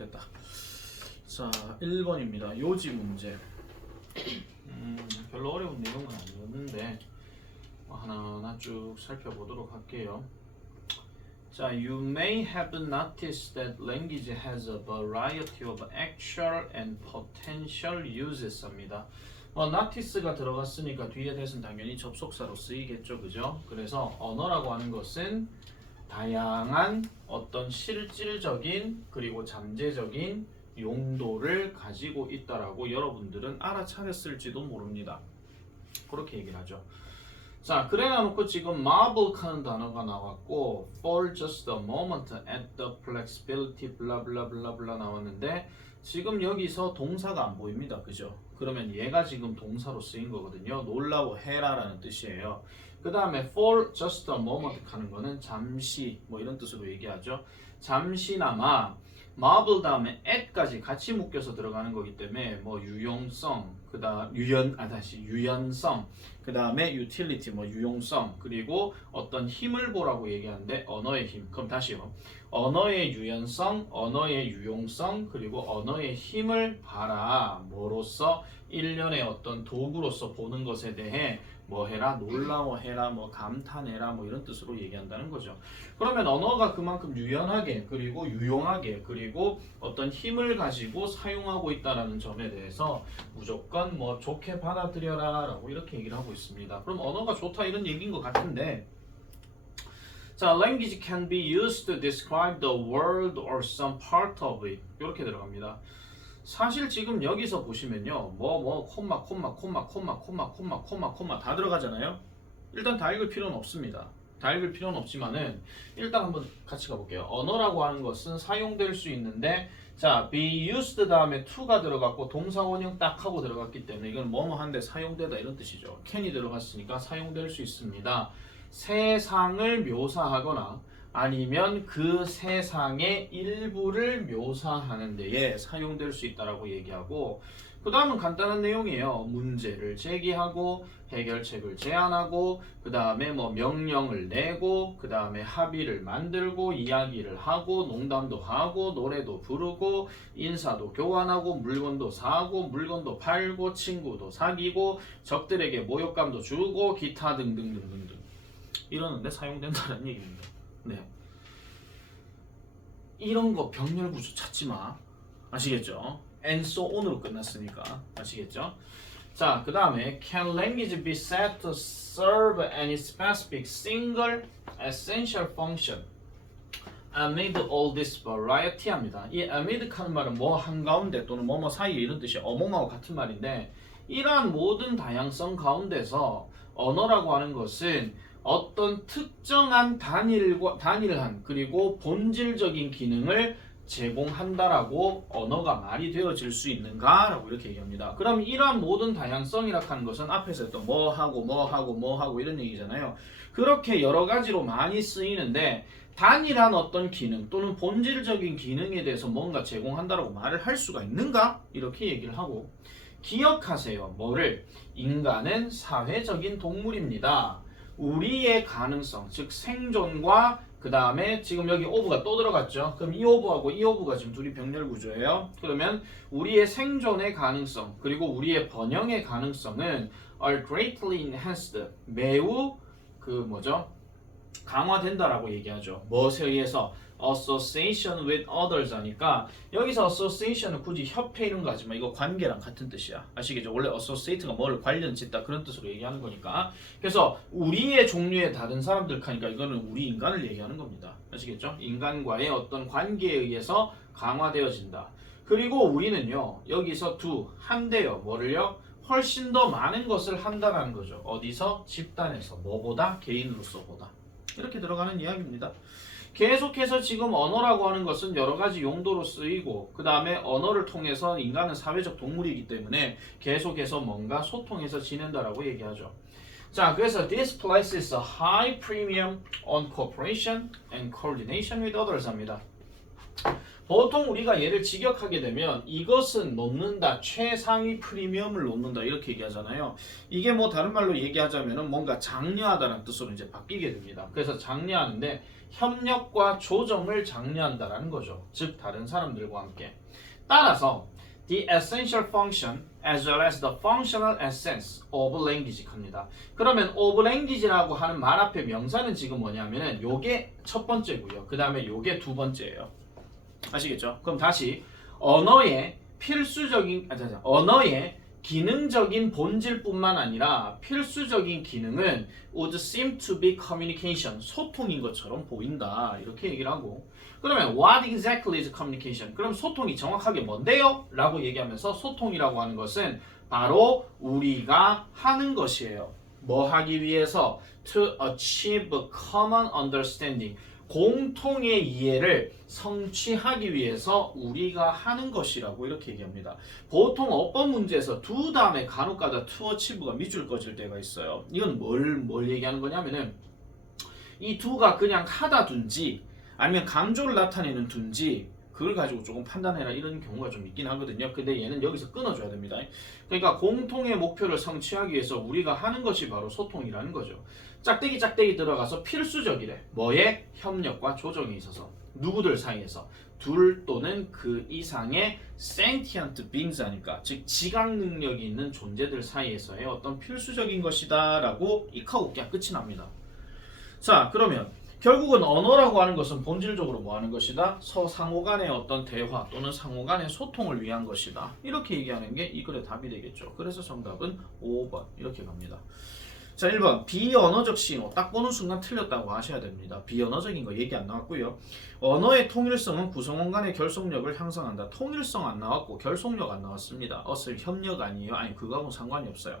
됐다. 자, 1번입니다. 요지 문제. 별로 어려운 내용은 아니었는데 하나하나 쭉 살펴보도록 할게요. 자, you may have noticed that language has a variety of actual and potential uses입니다. notice가 들어갔으니까 뒤에 대해서는 당연히 접속사로 쓰이겠죠, 그죠? 그래서 언어라고 하는 것은 다양한 어떤 실질적인 그리고 잠재적인 용도를 가지고 있다라고 여러분들은 알아차렸을지도 모릅니다. 그렇게 얘기를 하죠. 자, 그래 놔놓고 지금 marvel 하는 단어가 나왔고 for just a moment at the flexibility 블라블라블라블라 나왔는데 지금 여기서 동사가 안 보입니다. 그죠? 그러면 얘가 지금 동사로 쓰인 거거든요. 놀라워해라라는 뜻이에요. 그 다음에 for just a moment 하는 거는 잠시 뭐 이런 뜻으로 얘기하죠. 잠시나마 marvel 다음에 at까지 같이 묶여서 들어가는 거기 때문에 뭐 유용성, 그다음 유연성, 그 다음에 utility 뭐 유용성, 그리고 어떤 힘을 보라고 얘기하는데 언어의 힘. 그럼 다시요. 언어의 유연성, 언어의 유용성, 그리고 언어의 힘을 봐라. 뭐로서? 일련의 어떤 도구로서 보는 것에 대해 뭐 해라? 놀라워해라, 뭐 감탄해라, 뭐 이런 뜻으로 얘기한다는 거죠. 그러면 언어가 그만큼 유연하게 그리고 유용하게 그리고 어떤 힘을 가지고 사용하고 있다는 점에 대해서 무조건 뭐 좋게 받아들여라 라고 이렇게 얘기를 하고 있습니다. 그럼 언어가 좋다 이런 얘기인 것 같은데 자, language can be used to describe the world or some part of it 이렇게 들어갑니다. 사실 지금 여기서 보시면요 콤마 다 들어가잖아요. 일단 다 읽을 필요는 없습니다. 다 읽을 필요는 없지만은 일단 한번 같이 가볼게요. 언어라고 하는 것은 사용될 수 있는데 자, be used 다음에 to가 들어갔고 동사 원형 딱 하고 들어갔기 때문에 이건 뭐뭐 한데 사용되다 이런 뜻이죠. can이 들어갔으니까 사용될 수 있습니다. 세상을 묘사하거나 아니면 그 세상의 일부를 묘사하는 데에 사용될 수 있다라고 얘기하고 그 다음은 간단한 내용이에요. 문제를 제기하고 해결책을 제안하고 그 다음에 뭐 명령을 내고 그 다음에 합의를 만들고 이야기를 하고 농담도 하고 노래도 부르고 인사도 교환하고 물건도 사고 물건도 팔고 친구도 사귀고 적들에게 모욕감도 주고 기타 등등등등등 이러는데 사용된다는 얘기입니다. 네. 이런 거 병렬 구조 찾지 마. 아시겠죠? and so on으로 끝났으니까. 아시겠죠? 자, 그 다음에 can language be said to serve any specific single essential function amid all this variety 합니다. 이 amid 하는 말은 뭐 한가운데 또는 뭐뭐 사이에 이런 뜻이 어몽하고 같은 말인데 이러한 모든 다양성 가운데서 언어라고 하는 것은 어떤 특정한 단일한 그리고 본질적인 기능을 제공한다라고 언어가 말이 되어질 수 있는가라고 이렇게 얘기합니다. 그럼 이러한 모든 다양성이라 하는 것은 앞에서 또 뭐 하고 이런 얘기잖아요. 그렇게 여러 가지로 많이 쓰이는데 단일한 어떤 기능 또는 본질적인 기능에 대해서 뭔가 제공한다라고 말을 할 수가 있는가? 이렇게 얘기를 하고 기억하세요. 뭐를? 인간은 사회적인 동물입니다. 우리의 가능성, 즉 생존과 그 다음에 지금 여기 오브가 또 들어갔죠. 그럼 이 오브하고 이 오브가 지금 둘이 병렬 구조예요. 그러면 우리의 생존의 가능성 그리고 우리의 번영의 가능성은 are greatly enhanced, 매우 강화된다라고 얘기하죠. 무엇에 의해서? association with others 하니까 여기서 association은 굳이 협회 이런 거 하지만 이거 관계랑 같은 뜻이야. 아시겠죠? 원래 associate가 뭐를 관련 짓다 그런 뜻으로 얘기하는 거니까. 그래서 우리의 종류의 다른 사람들 하니까 이거는 우리 인간을 얘기하는 겁니다. 아시겠죠? 인간과의 어떤 관계에 의해서 강화되어진다. 그리고 우리는요 여기서 한대요. 뭐를요? 훨씬 더 많은 것을 한다라는 거죠. 어디서? 집단에서. 뭐보다? 개인으로서보다. 이렇게 들어가는 이야기입니다. 계속해서 지금 언어라고 하는 것은 여러 가지 용도로 쓰이고 그 다음에 언어를 통해서 인간은 사회적 동물이기 때문에 계속해서 뭔가 소통해서 지낸다라고 얘기하죠. 자, 그래서 this places a high premium on cooperation and coordination with others 합니다. 보통 우리가 얘를 직역하게 되면 이것은 놓는다, 최상위 프리미엄을 놓는다 이렇게 얘기하잖아요. 이게 뭐 다른 말로 얘기하자면은 뭔가 장려하다라는 뜻으로 이제 바뀌게 됩니다. 그래서 장려하는데 협력과 조정을 장려한다라는 거죠. 즉 다른 사람들과 함께. 따라서 the essential function as well as the functional essence of language 겁니다. 그러면 of language라고 하는 말 앞에 명사는 지금 뭐냐면은 요게 첫 번째고요. 그 다음에 요게 두 번째예요. 아시겠죠? 그럼 다시 언어의 언어의 기능적인 본질뿐만 아니라 필수적인 기능은 would seem to be communication, 소통인 것처럼 보인다. 이렇게 얘기를 하고 그러면 what exactly is communication? 그럼 소통이 정확하게 뭔데요? 라고 얘기하면서 소통이라고 하는 것은 바로 우리가 하는 것이에요. 뭐 하기 위해서? To achieve common understanding. 공통의 이해를 성취하기 위해서 우리가 하는 것이라고 이렇게 얘기합니다. 보통 어법 문제에서 두 다음에 간혹가다 to achieve가 밑줄 꺼질 때가 있어요. 이건 뭘 얘기하는 거냐면은 이 두가 그냥 하다 둔지 아니면 강조를 나타내는 둔지 그걸 가지고 조금 판단해라 이런 경우가 좀 있긴 하거든요. 근데 얘는 여기서 끊어줘야 됩니다. 그러니까 공통의 목표를 성취하기 위해서 우리가 하는 것이 바로 소통이라는 거죠. 짝대기 들어가서 필수적이래. 뭐에? 협력과 조정에 있어서. 누구들 사이에서. 둘 또는 그 이상의 sentient beings 하니까 즉 지각 능력이 있는 존재들 사이에서의 어떤 필수적인 것이다 라고 익하고 그냥 끝이 납니다. 자 그러면 결국은 언어라고 하는 것은 본질적으로 뭐 하는 것이다? 상호 간의 어떤 대화 또는 상호 간의 소통을 위한 것이다. 이렇게 얘기하는 게 이 글의 답이 되겠죠. 그래서 정답은 5번 이렇게 갑니다. 자 1번 비언어적 신호 딱 보는 순간 틀렸다고 하셔야 됩니다. 비언어적인 거 얘기 안 나왔고요. 언어의 통일성은 구성원 간의 결속력을 향상한다. 통일성 안 나왔고 결속력 안 나왔습니다. 어슬 협력 아니에요? 아니 그거하고는 상관이 없어요.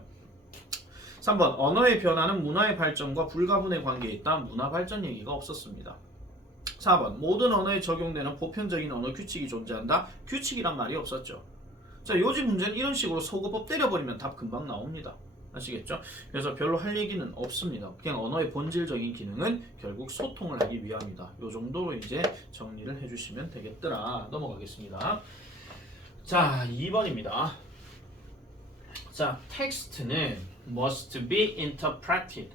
3번 언어의 변화는 문화의 발전과 불가분의 관계에 있다. 문화 발전 얘기가 없었습니다. 4번 모든 언어에 적용되는 보편적인 언어 규칙이 존재한다. 규칙이란 말이 없었죠. 자 요즘 문제는 이런 식으로 소거법 때려버리면 답 금방 나옵니다. 아시겠죠? 그래서 별로 할 얘기는 없습니다. 그냥 언어의 본질적인 기능은 결국 소통을 하기 위함이다. 요 정도로 이제 정리를 해주시면 되겠더라. 넘어가겠습니다. 자 2번입니다. 자 텍스트는 must be interpreted.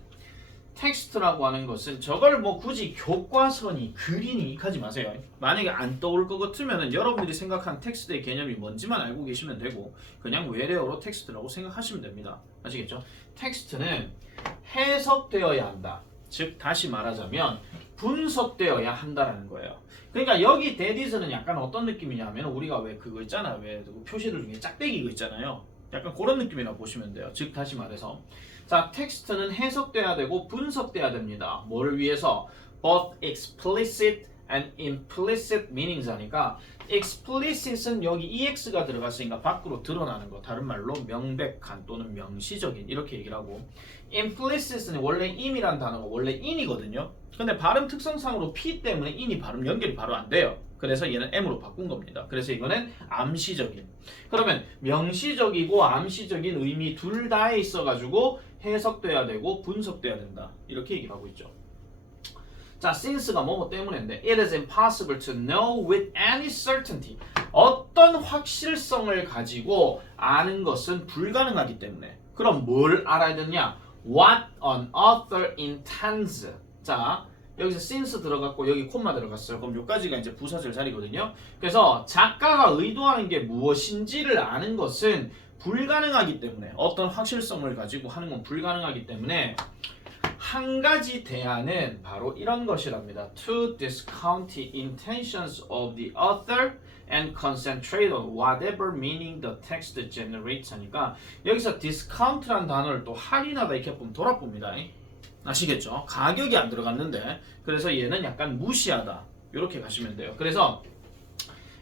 텍스트라고 하는 것은 저걸 뭐 굳이 교과서니 글이니 하지 마세요. 만약에 안 떠올 것 같으면 여러분들이 생각한 텍스트의 개념이 뭔지만 알고 계시면 되고 그냥 외래어로 텍스트라고 생각하시면 됩니다. 아시겠죠? 텍스트는 해석되어야 한다. 즉 다시 말하자면 분석되어야 한다라는 거예요. 그러니까 여기 that is는 약간 어떤 느낌이냐면 우리가 왜 그거 있잖아요. 왜 표시들 중에 짝대기 이거 있잖아요. 약간 그런 느낌이라고 보시면 돼요. 즉 다시 말해서 자 텍스트는 해석돼야 되고 분석돼야 됩니다. 뭐를 위해서? Both explicit and implicit meanings 하니까 explicit은 여기 ex가 들어갔으니까 밖으로 드러나는 거 다른 말로 명백한 또는 명시적인 이렇게 얘기를 하고 implicit은 원래 im이란 단어가 원래 in이거든요. 근데 발음 특성상으로 p 때문에 in이 발음 연결이 바로 안 돼요. 그래서 얘는 m으로 바꾼 겁니다. 그래서 이거는 암시적인. 그러면 명시적이고 암시적인 의미 둘 다에 있어가지고 해석돼야 되고 분석돼야 된다. 이렇게 얘기를 하고 있죠. 자, since가 뭐뭐 때문인데 it is impossible to know with any certainty. 어떤 확실성을 가지고 아는 것은 불가능하기 때문에. 그럼 뭘 알아야 되냐? What an author intends. 자, 여기서 since 들어갔고 여기 콤마 들어갔어요. 그럼 여기까지가 이제 부사절 자리거든요. 그래서 작가가 의도하는 게 무엇인지를 아는 것은 불가능하기 때문에 어떤 확실성을 가지고 하는 건 불가능하기 때문에 한 가지 대안은 바로 이런 것이랍니다. To discount the intentions of the author and concentrate on whatever meaning the text generates 하니까 여기서 discount라는 단어를 또 할인하다 이렇게 보면 돌아봅니다. 아시겠죠? 가격이 안 들어갔는데 그래서 얘는 약간 무시하다 이렇게 가시면 돼요. 그래서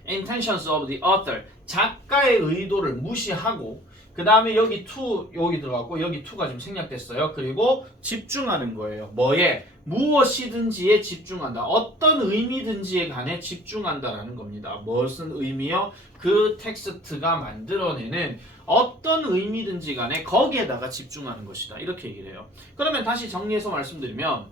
intentions of the author 작가의 의도를 무시하고 그 다음에 여기 to 여기 들어갔고 여기 to가 지금 생략됐어요. 그리고 집중하는 거예요. 뭐에? 무엇이든지에 집중한다. 어떤 의미든지에 관해 집중한다라는 겁니다. 무슨 의미요? 그 텍스트가 만들어내는 어떤 의미든지 간에 거기에다가 집중하는 것이다. 이렇게 얘기를 해요. 그러면 다시 정리해서 말씀드리면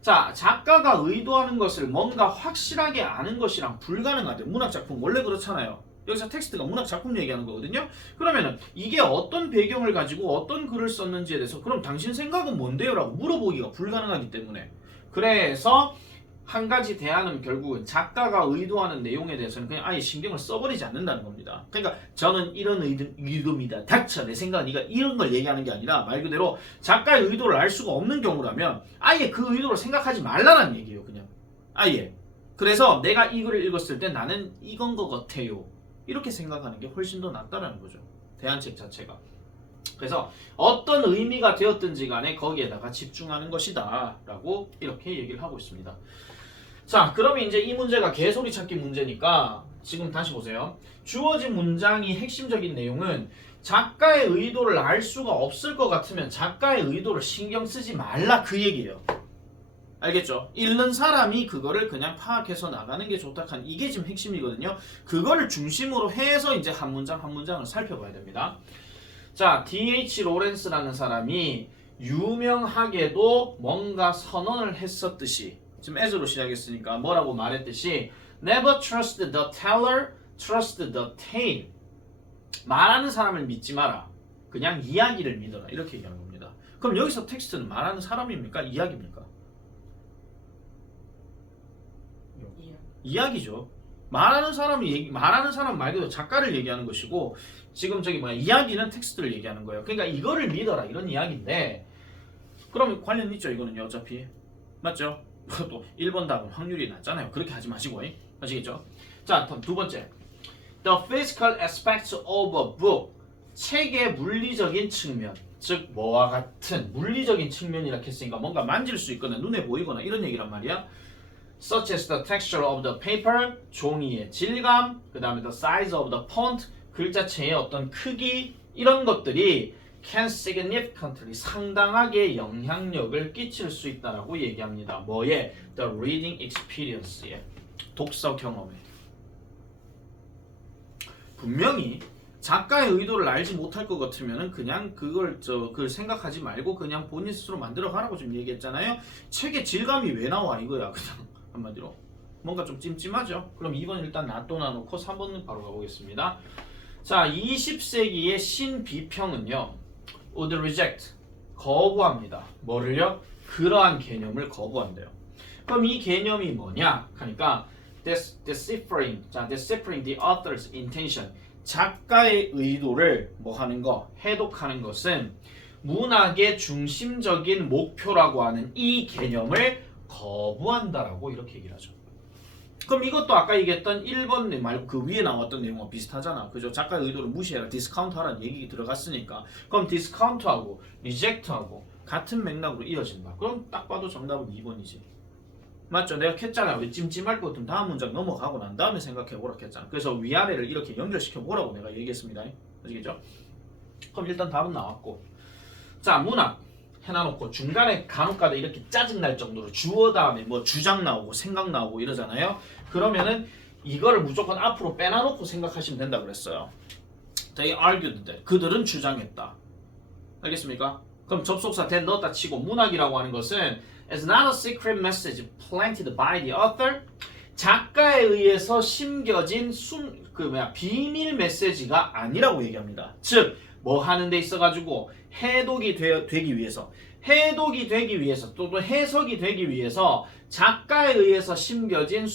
자, 작가가 의도하는 것을 뭔가 확실하게 아는 것이랑 불가능하대. 문학작품 원래 그렇잖아요. 여기서 텍스트가 문학작품 얘기하는 거거든요. 그러면은 이게 어떤 배경을 가지고 어떤 글을 썼는지에 대해서 그럼 당신 생각은 뭔데요? 라고 물어보기가 불가능하기 때문에 그래서 한 가지 대안은 결국은 작가가 의도하는 내용에 대해서는 그냥 아예 신경을 써버리지 않는다는 겁니다. 그러니까 저는 이런 의도입니다. 닥쳐. 내 생각은 네가 이런 걸 얘기하는 게 아니라 말 그대로 작가의 의도를 알 수가 없는 경우라면 아예 그 의도를 생각하지 말라는 얘기예요. 그냥 아예. 그래서 내가 이 글을 읽었을 때 나는 이건 것 같아요. 이렇게 생각하는 게 훨씬 더 낫다라는 거죠. 대안책 자체가. 그래서 어떤 의미가 되었든지 간에 거기에다가 집중하는 것이다 라고 이렇게 얘기를 하고 있습니다. 자, 그러면 이제 이 문제가 개소리 찾기 문제니까 지금 다시 보세요. 주어진 문장이 핵심적인 내용은 작가의 의도를 알 수가 없을 것 같으면 작가의 의도를 신경 쓰지 말라 그 얘기예요. 알겠죠? 읽는 사람이 그거를 그냥 파악해서 나가는 게 좋다 한 이게 지금 핵심이거든요. 그거를 중심으로 해서 이제 한 문장 한 문장을 살펴봐야 됩니다. 자, D.H. 로렌스라는 사람이 유명하게도 뭔가 선언을 했었듯이 지금 as로 시작했으니까 뭐라고 말했듯이 Never trust the teller, trust the tale. 말하는 사람을 믿지 마라. 그냥 이야기를 믿어라. 이렇게 얘기하는 겁니다. 그럼 여기서 텍스트는 말하는 사람입니까? 이야기입니까? 이야기죠. 말하는 사람 말 그대로 작가를 얘기하는 것이고 지금 저기 이야기는 텍스트를 얘기하는 거예요. 그러니까 이거를 믿어라 이런 이야기인데 그러면 관련 있죠 이거는요 어차피 맞죠? 또 1번 답은 확률이 낮잖아요. 그렇게 하지 마시고 아시겠죠? 자, 두 번째 The physical aspects of a book 책의 물리적인 측면 즉 뭐와 같은 물리적인 측면이라 했으니까 뭔가 만질 수 있거나 눈에 보이거나 이런 얘기란 말이야. Such as the texture of the paper, 종이의 질감, 그 다음에 the size of the font, 글자체의 어떤 크기 이런 것들이 can significantly 상당하게 영향력을 끼칠 수 있다라고 얘기합니다. 뭐에? The reading experience에 독서 경험에 분명히 작가의 의도를 알지 못할 것 같으면은 그냥 그걸 생각하지 말고 그냥 본인 스스로 만들어 가라고 지금 얘기했잖아요. 책의 질감이 왜 나와 이거야 그냥. 한마디로 뭔가 좀 찜찜하죠. 그럼 2번 일단 놔둬놓고 3번은 바로 가보겠습니다. 자, 20세기의 신비평은요 would reject 거부합니다. 뭐를요? 그러한 개념을 거부한대요. 그럼 이 개념이 뭐냐 하니까 deciphering the author's intention 작가의 의도를 뭐 하는 거 해독하는 것은 문학의 중심적인 목표라고 하는 이 개념을 거부한다라고 이렇게 얘기를 하죠. 그럼 이것도 아까 얘기했던 1번 말고 그 위에 나왔던 내용과 비슷하잖아. 그죠? 작가의 의도를 무시해라, 디스카운트하라는 얘기 들어갔으니까 그럼 디스카운트하고 리젝트하고 같은 맥락으로 이어진다. 그럼 딱 봐도 정답은 2번이지. 맞죠? 내가 캤잖아. 왜 찜찜할 것 같으면 다음 문장 넘어가고 난 다음에 생각해보라 했잖아. 그래서 위아래를 이렇게 연결시켜보라고 내가 얘기했습니다. 아시겠죠? 그럼 일단 답은 나왔고 자, 문학 해놔놓고 중간에 간혹가다 이렇게 짜증날 정도로 주어 다음에 뭐 주장 나오고 생각 나오고 이러잖아요. 그러면은 이거를 무조건 앞으로 빼놔놓고 생각하시면 된다 그랬어요. They argued that. 그들은 주장했다. 알겠습니까? 그럼 접속사 that 넣었다 치고 문학이라고 하는 것은 is not a secret message planted by the author. 작가에 의해서 심겨진 비밀 메시지가 아니라고 얘기합니다. 즉 뭐 하는 데 있어가지고 해독이 되기 위해서 또는 해석이 되기 위해서 작가에 의해서 심겨진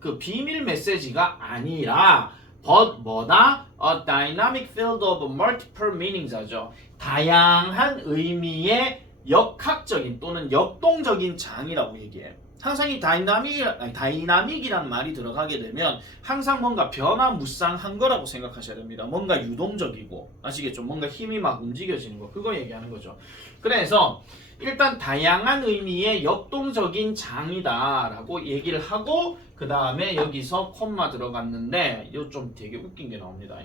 그 비밀 메시지가 아니라 but 뭐다? A dynamic field of multiple meanings 하죠. 다양한 의미의 역학적인 또는 역동적인 장이라고 얘기해. 항상 이 다이나믹이라는 말이 들어가게 되면 항상 뭔가 변화무쌍한 거라고 생각하셔야 됩니다. 뭔가 유동적이고 아시겠죠? 뭔가 힘이 막 움직여지는 거 그거 얘기하는 거죠. 그래서 일단 다양한 의미의 역동적인 장이다 라고 얘기를 하고 그 다음에 여기서 콤마 들어갔는데 이거 좀 되게 웃긴 게 나옵니다.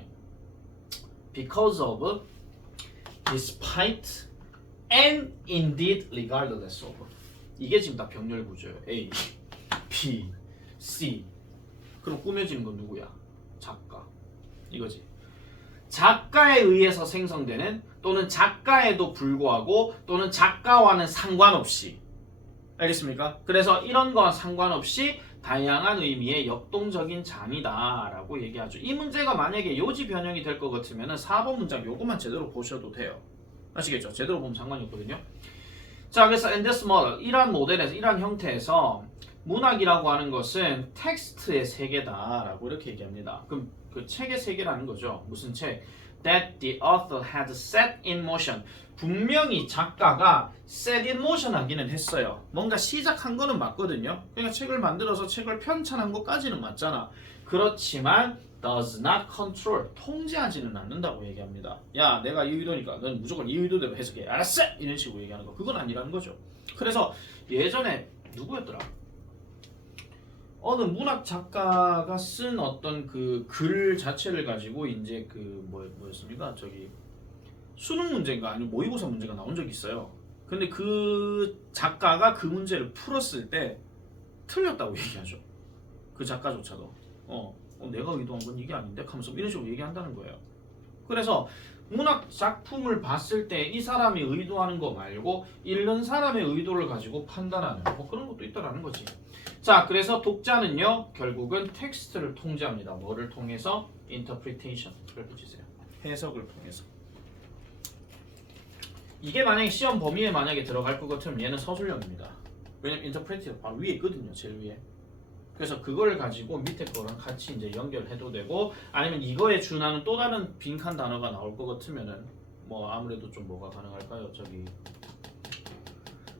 Because of, despite, and indeed regardless of 이게 지금 다 병렬 구조예요. A, B, C. 그럼 꾸며지는 건 누구야? 작가. 이거지. 작가에 의해서 생성되는 또는 작가에도 불구하고 또는 작가와는 상관없이 알겠습니까? 그래서 이런 거와 상관없이 다양한 의미의 역동적인 장이다 라고 얘기하죠. 이 문제가 만약에 요지 변형이 될 것 같으면 4번 문장 요것만 제대로 보셔도 돼요. 아시겠죠? 제대로 보면 상관이 없거든요. 자, 그래서 in this model, 이러한 모델에서, 이러한 형태에서 문학이라고 하는 것은 텍스트의 세계다라고 이렇게 얘기합니다. 그럼 그 책의 세계라는 거죠. 무슨 책? That the author had set in motion. 분명히 작가가 set in motion 하기는 했어요. 뭔가 시작한 거는 맞거든요. 그러니까 책을 만들어서 책을 편찬한 것까지는 맞잖아. 그렇지만 does not control, 통제하지는 않는다고 얘기합니다. 야, 내가 이 의도니까 넌 무조건 이 의도대로 해석해. 알았어! 이런 식으로 얘기하는 거. 그건 아니라는 거죠. 그래서 예전에 누구였더라? 어느 문학 작가가 쓴 어떤 그 글 자체를 가지고 이제 그 뭐였습니까? 저기 수능 문제인가 아니면 모의고사 문제가 나온 적이 있어요. 근데 그 작가가 그 문제를 풀었을 때 틀렸다고 얘기하죠. 그 작가조차도. 내가 의도한 건 이게 아닌데? 하면서 이런 식으로 얘기한다는 거예요. 그래서 문학 작품을 봤을 때 이 사람이 의도하는 거 말고 읽는 사람의 의도를 가지고 판단하는 뭐 그런 것도 있다라는 거지. 자, 그래서 독자는요 결국은 텍스트를 통제합니다. 뭐를 통해서? interpretation을 붙이세요. 해석을 통해서. 이게 만약에 시험 범위에 만약에 들어갈 것 같으면 얘는 서술형입니다. 왜냐면 interpretation 바로 위에 있거든요. 제일 위에. 그래서 그걸 가지고 밑에 거랑 같이 이제 연결해도 되고, 아니면 이거에 준하는 또 다른 빈칸 단어가 나올 것 같으면은 뭐 아무래도 좀 뭐가 가능할까요? 저기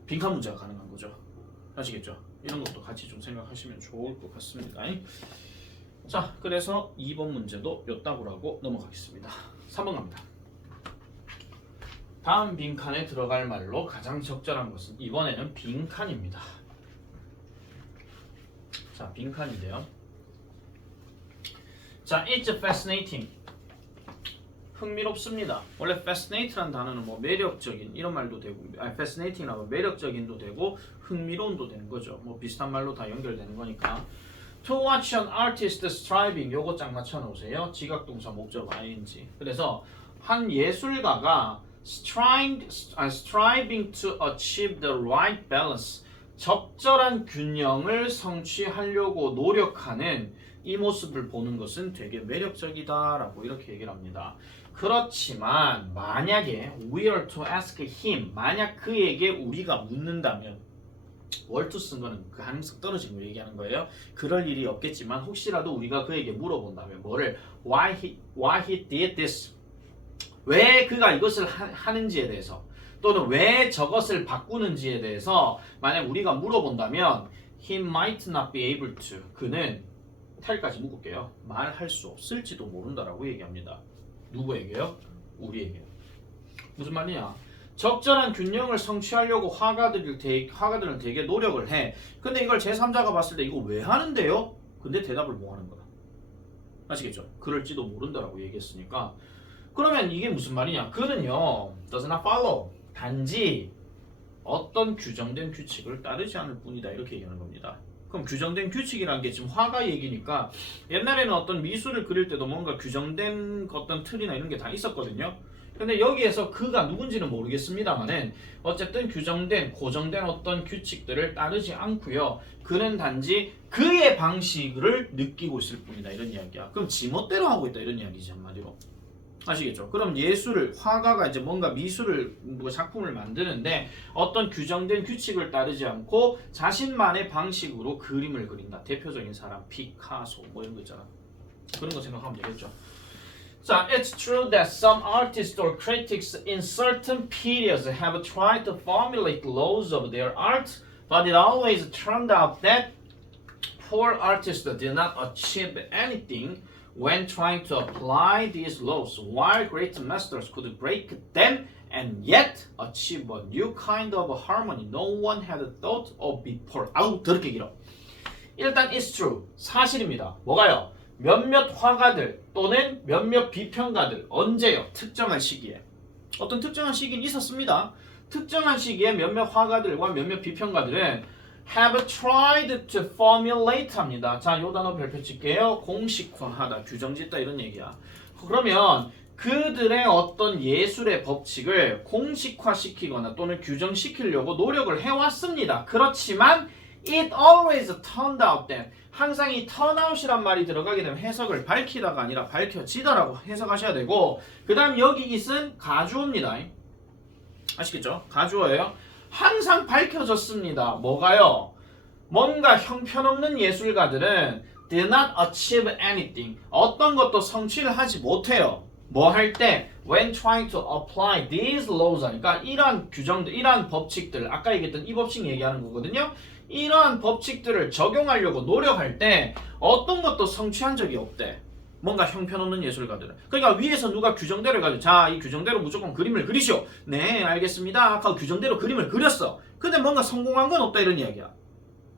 빈칸 문제가 가능한 거죠. 아시겠죠? 이런 것도 같이 좀 생각하시면 좋을 것 같습니다. 자, 그래서 2번 문제도 요따구로 하고 넘어가겠습니다. 3번 갑니다. 다음 빈칸에 들어갈 말로 가장 적절한 것은 이번에는 빈칸입니다. 자, 빈칸인데요. 자, it's fascinating. 흥미롭습니다. 원래 fascinate라는 단어는 뭐 매력적인 이런 말도 되고, fascinating이라고 매력적인도 되고 흥미로운도 되는 거죠. 뭐 비슷한 말로 다 연결되는 거니까. To watch an artist striving, 요거 짝 맞춰 놓으세요. 지각동사 목적 ing. 그래서 한 예술가가 striving to achieve the right balance, 적절한 균형을 성취하려고 노력하는 이 모습을 보는 것은 되게 매력적이다라고 이렇게 얘기를 합니다. 그렇지만 만약에 we are to ask him, 만약 그에게 우리가 묻는다면, were to 쓴 거는 그 가능성 떨어진 걸 얘기하는 거예요. 그럴 일이 없겠지만 혹시라도 우리가 그에게 물어본다면 뭐를? Why he did this, 왜 그가 이것을 하는지에 대해서, 또는 왜 저것을 바꾸는지에 대해서 만약 우리가 물어본다면 he might not be able to, 그는 텔까지 묶을게요. 말할 수 없을지도 모른다라고 얘기합니다. 누구에게요? 우리에게요. 무슨 말이냐? 적절한 균형을 성취하려고 화가들은 되게 노력을 해. 근데 이걸 제3자가 봤을 때 이거 왜 하는데요? 근데 대답을 뭐 하는 거야? 아시겠죠? 그럴지도 모른다라고 얘기했으니까. 그러면 이게 무슨 말이냐? 그는요 does not follow, 단지 어떤 규정된 규칙을 따르지 않을 뿐이다, 이렇게 얘기하는 겁니다. 그럼 규정된 규칙이라는 게 지금 화가 얘기니까 옛날에는 어떤 미술을 그릴 때도 뭔가 규정된 어떤 틀이나 이런 게 다 있었거든요. 근데 여기에서 그가 누군지는 모르겠습니다만은 어쨌든 규정된 고정된 어떤 규칙들을 따르지 않고요. 그는 단지 그의 방식을 느끼고 있을 뿐이다, 이런 이야기야. 그럼 지멋대로 하고 있다, 이런 이야기지 한마디로. 아시겠죠? 그럼 예술을, 화가가 이제 뭔가 미술을, 작품을 만드는데 어떤 규정된 규칙을 따르지 않고 자신만의 방식으로 그림을 그린다. 대표적인 사람 피카소 뭐 이런 거 있잖아. 그런 거 생각하면 되겠죠. 자, it's true that some artists or critics in certain periods have tried to formulate laws of their art, but it always turned out that poor artists did not achieve anything when trying to apply these laws, while great masters could break them and yet achieve a new kind of harmony no one had thought of before. 아우, 더럽게 길어. 일단 it's true, 사실입니다. 뭐가요? 몇몇 화가들 또는 몇몇 비평가들, 언제요? 특정한 시기에. 어떤 특정한 시기는 있었습니다. 특정한 시기에 몇몇 화가들과 몇몇 비평가들은 have tried to formulate 합니다. 자, 요 단어 별표 칠게요. 공식화하다, 규정짓다 이런 얘기야. 그러면 그들의 어떤 예술의 법칙을 공식화시키거나 또는 규정시키려고 노력을 해왔습니다. 그렇지만 it always turned out that 항상 이 turnout이란 말이 들어가게 되면 해석을 밝히다가 아니라 밝혀지다라고 해석하셔야 되고 그 다음 여기 it은 가주어입니다. 아시겠죠? 가주어예요. 항상 밝혀졌습니다. 뭐가요? 뭔가 형편없는 예술가들은 did not achieve anything. 어떤 것도 성취를 하지 못해요. 뭐 할 때? When trying to apply these laws 하니까 이러한 규정들, 이러한 법칙들, 아까 얘기했던 이 법칙 얘기하는 거거든요. 이러한 법칙들을 적용하려고 노력할 때 어떤 것도 성취한 적이 없대. 뭔가 형편없는 예술가들은. 그러니까 위에서 누가 규정대로 해가지고 자, 이 규정대로 무조건 그림을 그리시오. 네, 알겠습니다. 아까 규정대로 그림을 그렸어. 근데 뭔가 성공한 건 없다 이런 이야기야.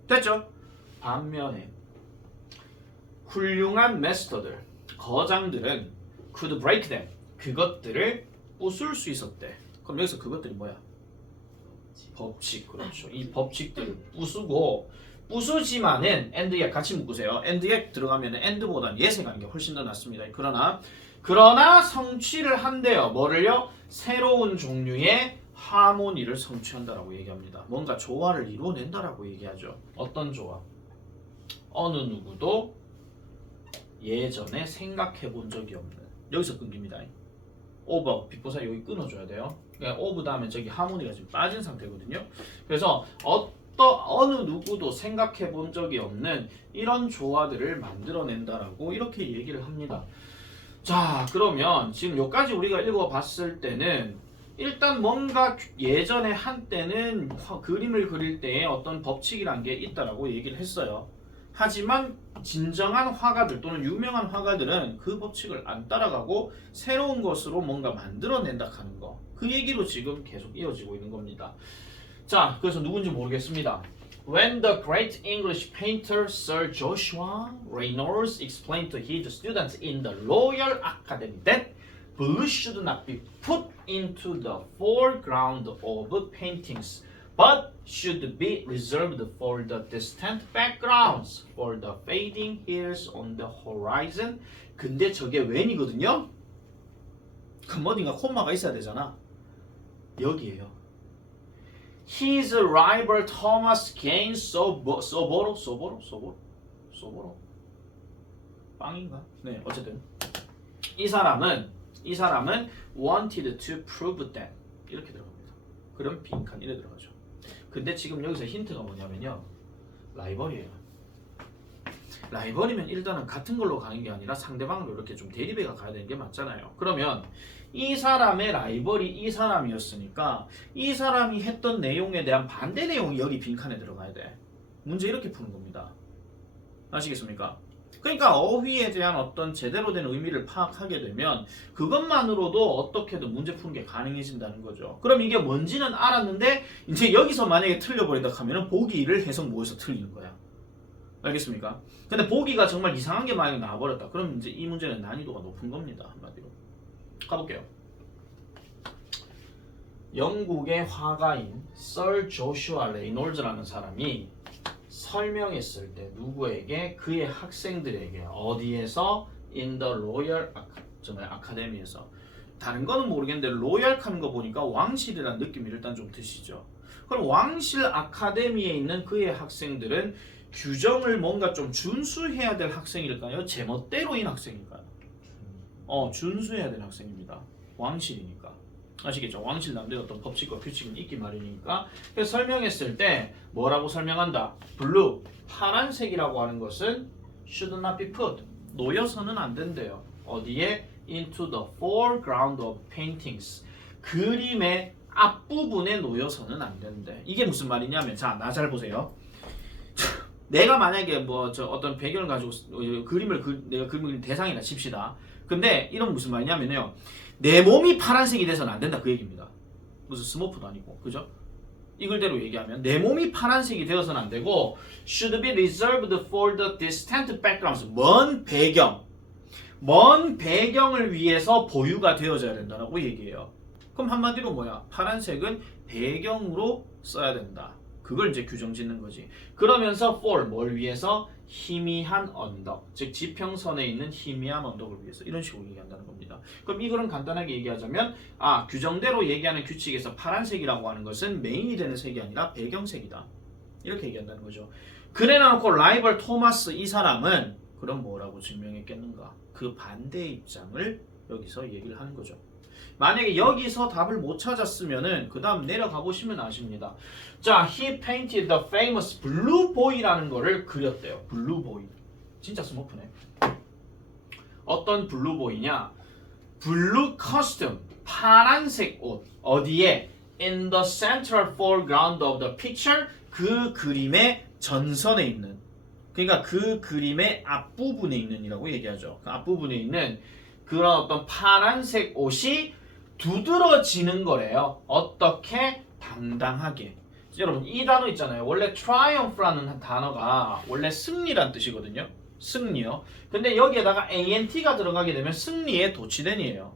됐죠? 반면에 훌륭한 마스터들, 거장들은 could break them. 그것들을 부술 수 있었대. 그럼 여기서 그것들이 뭐야? 법칙. 그렇죠. 이 법칙들을 부수고 부수지만은 end에 같이 묶으세요. end에 들어가면 end보다는 예세 가는 게 훨씬 더 낫습니다. 그러나 성취를 한대요. 뭐를요? 새로운 종류의 하모니를 성취한다라고 얘기합니다. 뭔가 조화를 이루어낸다라고 얘기하죠. 어떤 조화? 어느 누구도 예전에 생각해 본 적이 없는. 여기서 끊깁니다. over, 빗보사 여기 끊어줘야 돼요. 그러니까 over 다음에 저기 하모니가 지금 빠진 상태거든요. 그래서 어느 누구도 생각해 본 적이 없는 이런 조화들을 만들어낸다라고 이렇게 얘기를 합니다. 자, 그러면 지금 여기까지 우리가 읽어봤을 때는 일단 뭔가 예전에 한때는 그림을 그릴 때에 어떤 법칙이란 게 있다라고 얘기를 했어요. 하지만 진정한 화가들 또는 유명한 화가들은 그 법칙을 안 따라가고 새로운 것으로 뭔가 만들어낸다 하는 거. 그 얘기로 지금 계속 이어지고 있는 겁니다. 자, 그래서 누군지 모르겠습니다. When the great English painter Sir Joshua Reynolds explained to his students in the Royal Academy that blue should not be put into the foreground of paintings, but should be reserved for the distant backgrounds, for the fading hills on the horizon. 근데 저게 when이거든요? 그럼 어딘가 콤마가 있어야 되잖아. 여기에요. His rival Thomas Gain Soboro 빵인가? 네, 어쨌든 이 사람은 wanted to prove that 이렇게 들어갑니다. 그럼 빈칸 이래 들어가죠. 근데 지금 여기서 힌트가 뭐냐면요, 라이벌이에요. 라이벌이면 일단은 같은 걸로 가는 게 아니라 상대방으로 이렇게 좀 대립해가 가야 되는 게 맞잖아요. 그러면 이 사람의 라이벌이 이 사람이었으니까 이 사람이 했던 내용에 대한 반대 내용이 여기 빈칸에 들어가야 돼. 문제 이렇게 푸는 겁니다. 아시겠습니까? 그러니까 어휘에 대한 어떤 제대로 된 의미를 파악하게 되면 그것만으로도 어떻게든 문제 푸는 게 가능해진다는 거죠. 그럼 이게 뭔지는 알았는데 이제 여기서 만약에 틀려버린다 하면은 보기를 해석 모여서 틀리는 거야. 알겠습니까? 근데 보기가 정말 이상한 게 만약에 나와버렸다. 그럼 이제 이 문제는 난이도가 높은 겁니다. 한마디로. 가볼게요. 영국의 화가인 Sir Joshua Reynolds라는 사람이 설명했을 때 누구에게? 그의 학생들에게. 어디에서? In the Royal Academy에서. 다른 거는 모르겠는데 로얄 하는 거 보니까 왕실이라는 느낌이 일단 좀 드시죠. 그럼 왕실 아카데미에 있는 그의 학생들은 규정을 뭔가 좀 준수해야 될 학생일까요? 제멋대로인 학생일까요? 준수해야 될 학생입니다. 왕실이니까. 아시겠죠? 왕실 남대로 어떤 법칙과 규칙은 있기 마련이니까. 그래서 설명했을 때 뭐라고 설명한다? 블루, 파란색이라고 하는 것은 should not be put, 놓여서는 안 된대요. 어디에? into the foreground of paintings, 그림의 앞부분에 놓여서는 안 된대. 이게 무슨 말이냐면, 자, 나 잘 보세요. 내가 만약에 어떤 배경을 가지고 내가 그림을 대상이나 칩시다. 근데 이런 무슨 말이냐면요, 내 몸이 파란색이 돼서는 안 된다 그 얘기입니다. 무슨 스머프도 아니고, 그죠? 이글대로 얘기하면 내 몸이 파란색이 되어서는 안 되고 should be reserved for the distant backgrounds, 먼 배경을 위해서 보유가 되어져야 된다라고 얘기해요. 그럼 한마디로 뭐야? 파란색은 배경으로 써야 된다. 그걸 이제 규정 짓는 거지. 그러면서 for 뭘 위해서? 희미한 언덕, 즉 지평선에 있는 희미한 언덕을 위해서 이런 식으로 얘기한다는 겁니다. 그럼 이거는 간단하게 얘기하자면 규정대로 얘기하는 규칙에서 파란색이라고 하는 것은 메인이 되는 색이 아니라 배경색이다. 이렇게 얘기한다는 거죠. 그래놓고 라이벌 토마스 이 사람은 그럼 뭐라고 증명했겠는가? 그 반대의 입장을 여기서 얘기를 하는 거죠. 만약에 여기서 답을 못 찾았으면은 그 다음 내려가 보시면 아십니다. 자, he painted the famous blue boy라는 거를 그렸대요. blue boy. 진짜 스머프네. 어떤 블루 보이냐? 블루 커스튬, 파란색 옷. 어디에? In the central foreground of the picture. 그 그림의 전선에 있는. 그러니까 그 그림의 앞부분에 있는 이라고 얘기하죠. 그 앞부분에 있는 그런 어떤 파란색 옷이 두드러지는 거래요. 어떻게? 당당하게. 여러분 이 단어 있잖아요. 원래 triumph라는 단어가 원래 승리란 뜻이거든요. 승리요. 근데 여기에다가 ant가 들어가게 되면 승리에 도취된이에요.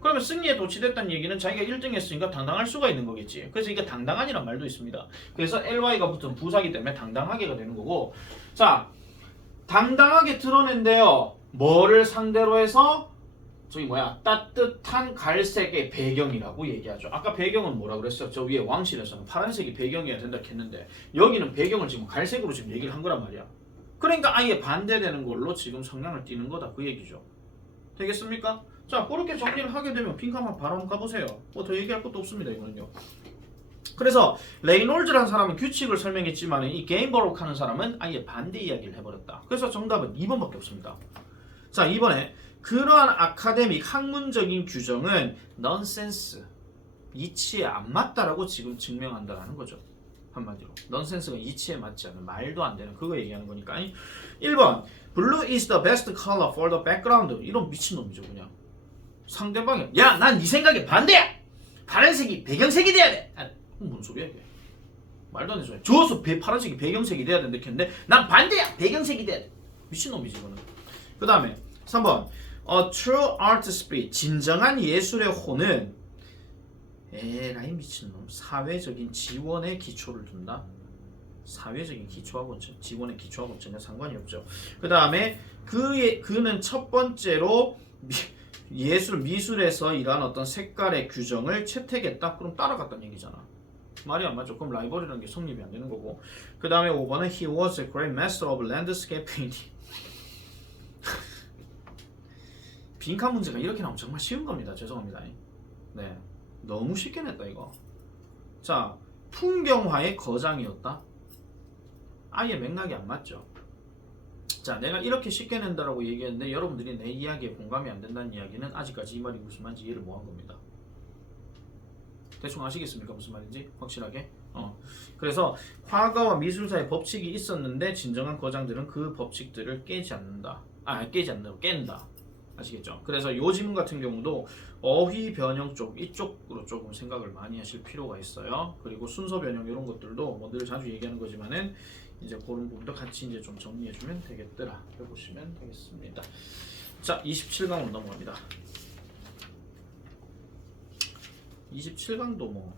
그러면 승리에 도취됐다는 얘기는 자기가 1등 했으니까 당당할 수가 있는 거겠지. 그래서 이게 당당한이란 말도 있습니다. 그래서 ly가 붙은 부사기 때문에 당당하게가 되는 거고. 자, 당당하게 드러낸대요. 뭐를 상대로 해서? 저기 따뜻한 갈색의 배경이라고 얘기하죠. 아까 배경은 뭐라 그랬어요? 저 위에 왕실에서는 파란색이 배경이어야 된다 했는데 여기는 배경을 지금 갈색으로 지금 얘기를 한 거란 말이야. 그러니까 아예 반대되는 걸로 지금 성향을 띠는 거다 그 얘기죠. 되겠습니까? 자, 그렇게 정리를 하게 되면 핑크만 바로 한번 가보세요. 뭐 더 얘기할 것도 없습니다 이거는요. 그래서 레이놀즈라는 사람은 규칙을 설명했지만 이 게임버록 하는 사람은 아예 반대 이야기를 해버렸다. 그래서 정답은 2번밖에 없습니다. 자, 2번에 그러한 아카데믹 학문적인 규정은 넌센스, 이치에 안 맞다라고 지금 증명한다라는 거죠. 한마디로 넌센스가 이치에 맞지 않는 말도 안 되는 그거 얘기하는 거니까. 1번 Blue is the best color for the background. 이런 미친놈이죠 그냥. 상대방이 야, 난 네 생각에 반대야. 파란색이 배경색이 돼야 돼. 뭔 소리야 이게. 말도 안 되는 소리야. 주어서 파란색이 배경색이 돼야 된다 했는데 난 반대야. 배경색이 돼야 돼. 미친놈이지 이거는. 그 다음에 3번 A true art spirit. 진정한 예술의 혼은 에라이 미친놈. 사회적인 지원에 기초를 둔다. 사회적인 기초하고 지원의 기초하고 전혀 상관이 없죠. 그 다음에 그는 첫 번째로 미술에서 이러한 어떤 색깔의 규정을 채택했다. 그럼 따라갔다는 얘기잖아. 말이 안 맞죠. 그럼 라이벌이라는 게 성립이 안 되는 거고. 그 다음에 5번은 He was a great master of landscape painting. 빈칸 문제가 이렇게 나오면 정말 쉬운 겁니다. 죄송합니다. 네, 너무 쉽게 냈다 이거. 자, 풍경화의 거장이었다. 아예 맥락이 안 맞죠. 자, 내가 이렇게 쉽게 낸다라고 얘기했는데 여러분들이 내 이야기에 공감이 안 된다는 이야기는 아직까지 이 말이 무슨 말인지 이해를 못 한 겁니다. 대충 아시겠습니까? 무슨 말인지 확실하게. 그래서 화가와 미술사의 법칙이 있었는데 진정한 거장들은 그 법칙들을 깨지 않는다. 깨지 않는다고 깬다. 아시겠죠? 그래서 요 지문 같은 경우도 어휘 변형 쪽 이쪽으로 조금 생각을 많이 하실 필요가 있어요. 그리고 순서 변형 이런 것들도 뭐 늘 자주 얘기하는 거지만은 이제 그런 부분도 같이 이제 좀 정리해주면 되겠더라. 해보시면 되겠습니다. 자, 27강으로 넘어갑니다. 27강도 뭐